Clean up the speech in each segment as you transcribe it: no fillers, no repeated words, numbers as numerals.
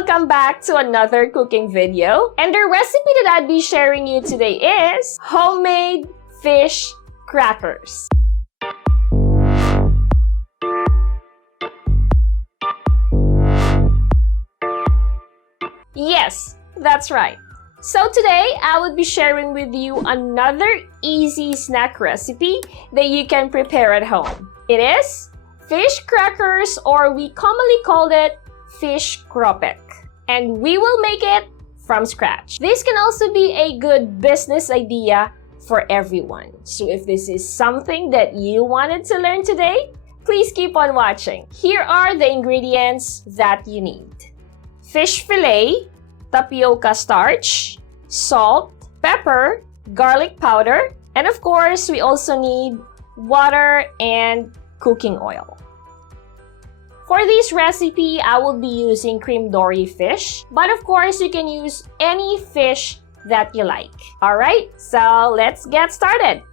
welcome back to another cooking video. And the recipe that I'd be sharing you today is homemade fish crackers. Yes, that's right. So today, I will be sharing with you another easy snack recipe that you can prepare at home. It is fish crackers, or we commonly call it fish Kropek. And we will make it from scratch. This can also be a good business idea for everyone. So if this is something that you wanted to learn today, please keep on watching. Here are the ingredients that you need. Fish fillet, tapioca starch, salt, pepper, garlic powder, and of course, we also need water and cooking oil. For this recipe, I will be using cream dory fish, but of course, you can use any fish that you like. Alright, so let's get started.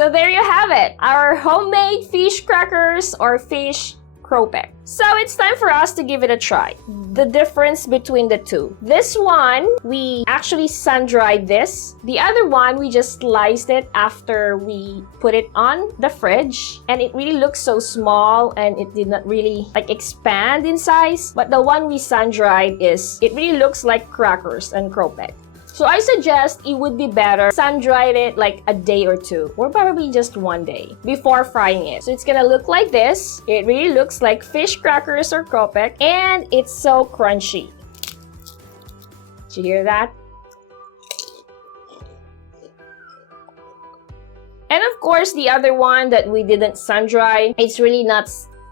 So there you have it, our homemade fish crackers or fish Kropek. So it's time for us to give it a try. The difference between the two. This one, we actually sun-dried this. The other one, we just sliced it after we put it on the fridge. And it really looks so small and it did not really like expand in size. But the one we sun-dried it really looks like crackers and Kropek. So I suggest it would be better sun-dried it like a day or two, or probably just one day before frying it. So it's gonna look like this. It really looks like fish crackers or Kropek, and it's so crunchy. Did you hear that? And of course, the other one that we didn't sun-dry, it's really not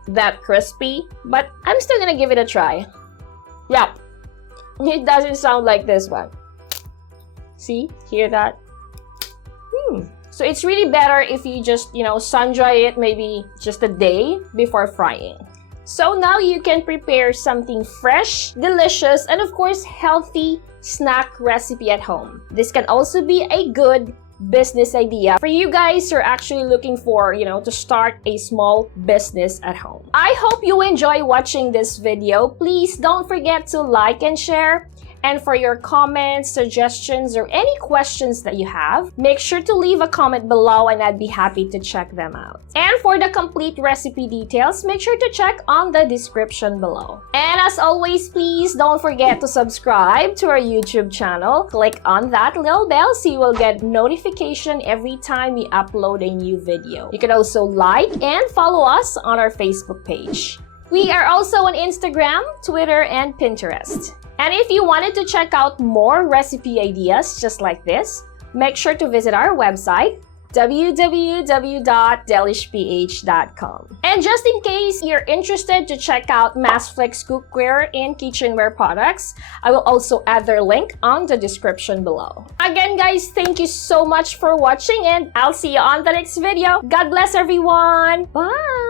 that crispy, but I'm still gonna give it a try. Yeah, it doesn't sound like this one. See? Hear that? So it's really better if you just, sun-dry it maybe just a day before frying. So now you can prepare something fresh, delicious, and of course healthy snack recipe at home. This can also be a good business idea for you guys who are actually looking for, to start a small business at home. I hope you enjoy watching this video. Please don't forget to like and share. And for your comments, suggestions, or any questions that you have, make sure to leave a comment below and I'd be happy to check them out. And for the complete recipe details, make sure to check on the description below. And as always, please don't forget to subscribe to our YouTube channel. Click on that little bell so you will get notification every time we upload a new video. You can also like and follow us on our Facebook page. We are also on Instagram, Twitter, and Pinterest. And if you wanted to check out more recipe ideas just like this, make sure to visit our website, www.delishph.com. And just in case you're interested to check out Massflex cookware and kitchenware products, I will also add their link on the description below. Again, guys, thank you so much for watching and I'll see you on the next video. God bless everyone. Bye!